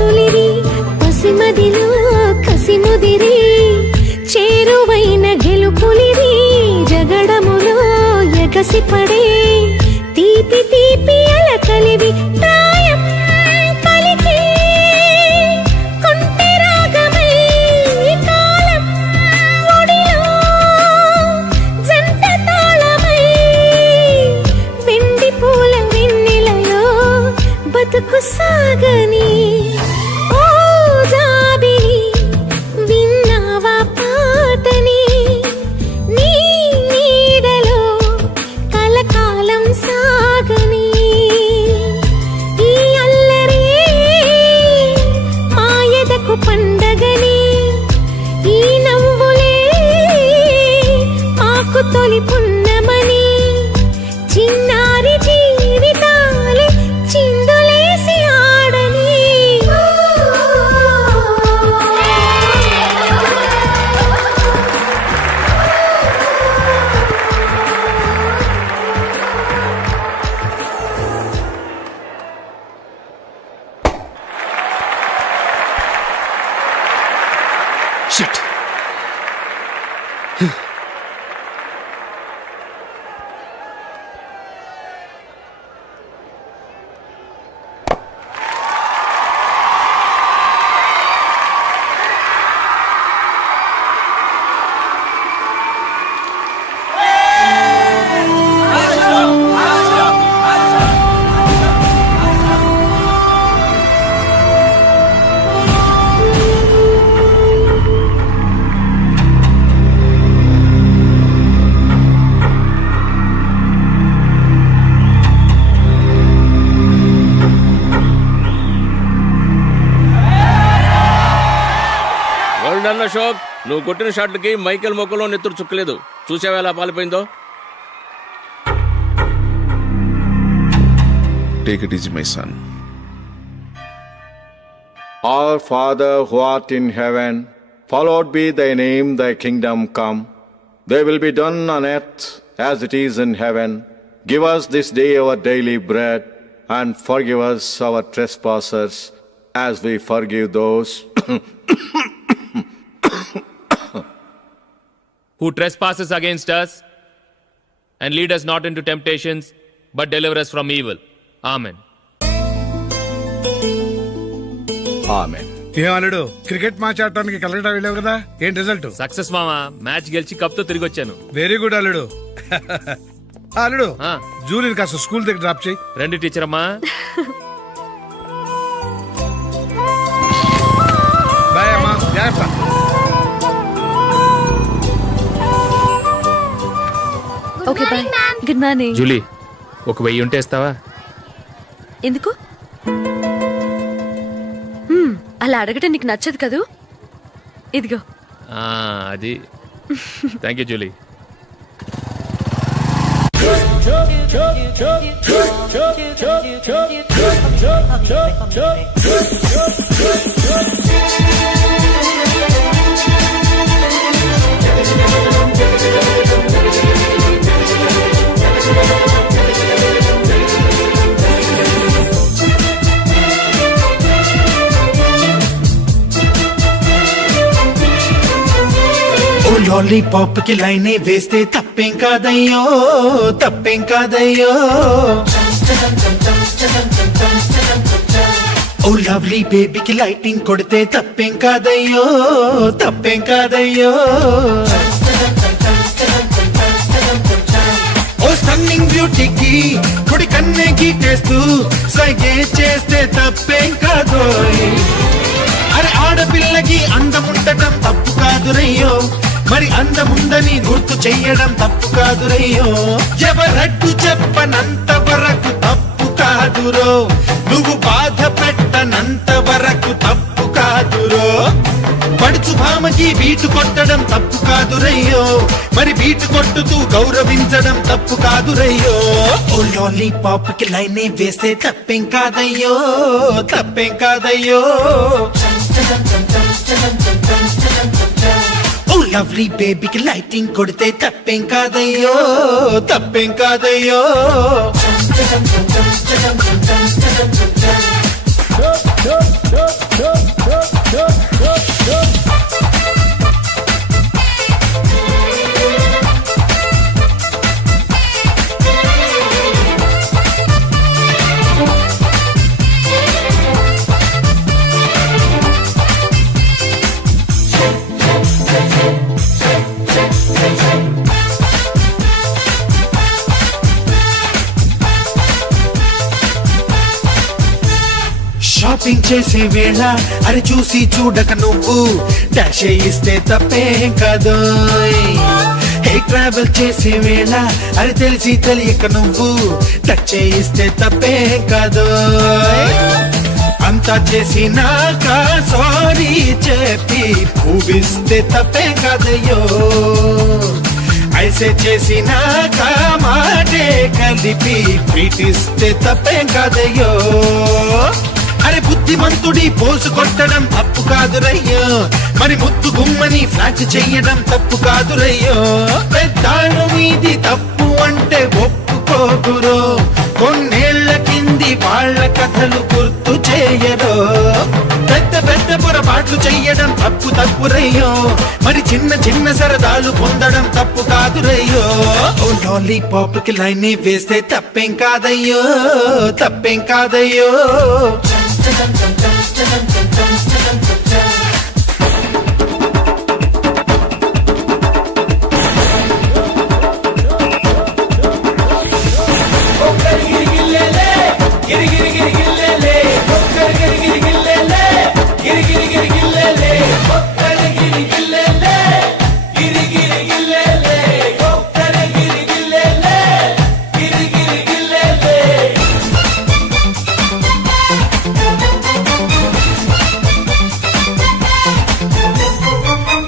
సులిరి పసిమదిలో కసిముదిరి చేరువైన గెలుపులిరి జగడములో ఎగసిపడే తీపి తీపి అలకలివి ప్రాయం పలికి కొంటె రాగమై కాలం ఒడిలో జంట తాళమై వెండి పూల వెన్నెలలో బతుకు సాగని ఓ జాబిలి విన్నావా పాటని నీ నీడలో కలకాలం సాగని ఈ అల్లరి మాయదకు పండగని ఈ నవ్వులే మాకు తొలి పున్నమని చిన్నారి జీవితాలే చిందులేసి ఆడని Shit. అశోక్, నువ్వు కొట్టిన షాట్లకి మైకేల్ మొక్కలో నెత్తురు చుక్కలేదు. చూసావా ఎలా పాలిపోయిందో? Take it easy, my son. Our Father who art in heaven, hallowed be thy name, thy kingdom come. Thy will be done on earth as it is in heaven. Give us this day our daily bread, and forgive us our trespasses, as we forgive those who trespasses against us, and lead us not into temptations, but deliver us from evil. Amen. Amen. ఏమన్నాడు? Cricket match ఆడటానికి కలకటా వెళ్ళావు కదా, ఏం result? Success మామా, match గెలిచి cup తో తిరిగి వచ్చాను. వెరీ గుడ్ అల్లుడు. అల్లుడు, జూలిని కాస్త స్కూల్ దగ్గర డ్రాప్ చేయి. రండి టీచర్ అమ్మా. బాయ్ అమ్మా, జాగ్రత్త. Okay bye. Good morning. Julie, ఒక 1000 ఉంటే ఇస్తావా? ఎందుకు? అలా అడగటం నీకు నచ్చదు కదూ. ఇదిగో. అది. Thank you Julie. లాలీపాప్ కి లైనే వేస్తే తప్పేం కాదయ్యో, తప్పేం కాదయ్యో. ఓ లవ్లీ బేబీకి లైటింగ్ కొడితే తప్పేం కాదయ్యో, తప్పేం కాదయ్యో. ఓ స్టన్నింగ్ బ్యూటీకి కుడి కన్నే గీటేస్తూ సైగే చేస్తే తప్పేం కాదు. అరే ఆడపిల్లకి అందముండటం తప్పు కాదురయ్యో, మరి అందముందని గుర్తు చెయ్యడం తప్పు కాదురయ్యో. ఎవరడ్డు చెప్పనంత వరకు తప్పు కాదురో, నువ్వు బాధ పెట్టనంత వరకు తప్పు కాదురో. పడుచు భామకి బీటు కొట్టడం తప్పు కాదురయ్యో, మరి బీటు కొట్టుతూ గౌరవించడం తప్పు కాదురయ్యో. ఓ లాలీపాప్ కి లైనే వేస్తే తప్పేం కాదయ్యో, తప్పేం కాదయ్యో. ఓ లవ్లీ బేబీకి లైటింగ్ కొడితే తప్పేం కాదయ్యో, తప్పేం కాదయ్యో. షాపింగ్ చేసే వేళ అరే చూసి చూడక నువ్వు డాష్ ఇస్తే తప్పేం కాదు హే ట్రావెల్ చేసే వేళ అరే తెలిసి తెలియక నువ్వు టచ్ చేయిస్తే తప్పేం కాదు అంతా చేసినాక సారీ చెప్పి ఊవిస్తే తప్పేం కాదయ్యో ఐసే చేసినాక మాటే కలిపి పీటిస్తే తప్పేం కాదయ్యో అరే బుద్ధిమంతుడి పోసు కొట్టడం తప్పు కాదురయ్యో మరి ముద్దు గుమ్మని ఫ్లాట్ చెయ్యడం తప్పు కాదురయ్యో పెద్దాళ్ళు మీది తప్పు అంటే ఒప్పుకోగురో కొన్నేళ్ల కింది వాళ్ళ కథలు గుర్తు చేయరో పెద్ద పెద్ద పొరపాట్లు చెయ్యడం తప్పు తప్పురయ్యో మరి చిన్న చిన్న సరదాలు పొందడం తప్పు కాదురయ్యో ఓ లాలీపాప్ కి లైన్ వేస్తే తప్పేం కాదయ్యో తప్పేం కాదయ్యో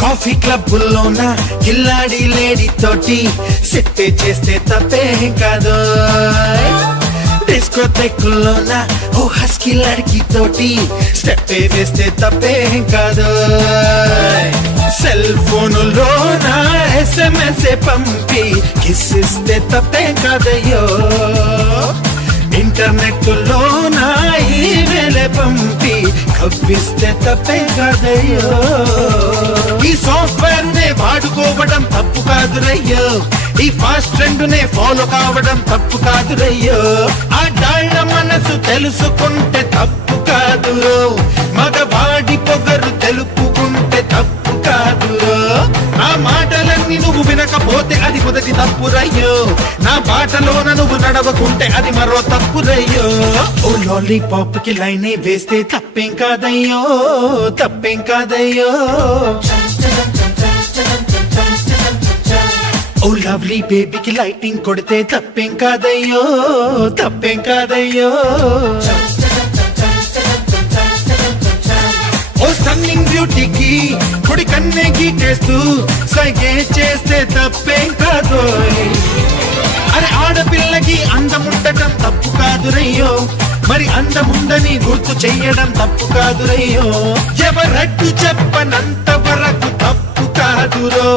కాఫీ క్లబ్బుల్లోన కిల్లాడి లేడీ తోటి సెట్టే చేస్తే తప్పేం కాదు డిస్కోటెక్కుల్లోన ఓ హస్కీ లడ్కి తోటి స్టెప్పే వేస్తే తప్పేం కాదు సెల్ ఫోనులోన SMS పంపి కిస్ ఇస్తే తప్పేం కాదయ్యో ఇంటర్నెట్ లోన ఈమెయిల్ పంపి కవ్విస్తే తప్పే కాదయ్యో ఈ సాఫ్ట్వేర్ నే వాడుకోవడం తప్పు కాదురయ్యో ఈ ఫాస్ట్ ట్రెండ్ నే ఫాలో కావడం తప్పు కాదురయ్యో ఆ డాళ్ళ మనసు తెలుసుకుంటే తప్పు కాదురో మగవాడి పొగరు తెలుపుకుంటే తప్పు కాదురో నా మాటలన్నీ నువ్వు వినకపోతే అది మొదటి తప్పురయ్యో నా బాటలోన నువ్వు నడవకుంటే అది మరో తప్పురయ్యో ఓ లాలీపాప్ కి లైన్ వేస్తే తప్పేం కాదయ్యో తప్పేం కాదయ్యో ఓ లవ్లీ బేబీకి లైటింగ్ కొడితే తప్పేం కాదయ్యో తప్పేం కాదయ్యో ఓ స్టన్నింగ్ బ్యూటీకి కుడి కన్నే గీటేస్తూ సైగే చేస్తే తప్పేం కాదు అరే ఆడపిల్లకి అందముండటం తప్పు కాదురయ్యో మరి అందముందని గుర్తు చెయ్యడం తప్పు కాదురయ్యో ఎవరడ్డు చెప్పనంత వరకు తప్పు కాదురో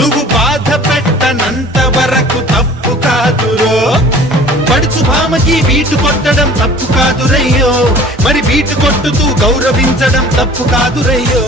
నువ్వు బాధ పెట్టనంత వరకు తప్పు కాదురో పడుచు భామకి బీటు కొట్టడం తప్పు కాదురయ్యో మరి బీటు కొట్టుతూ గౌరవించడం తప్పు కాదురయ్యో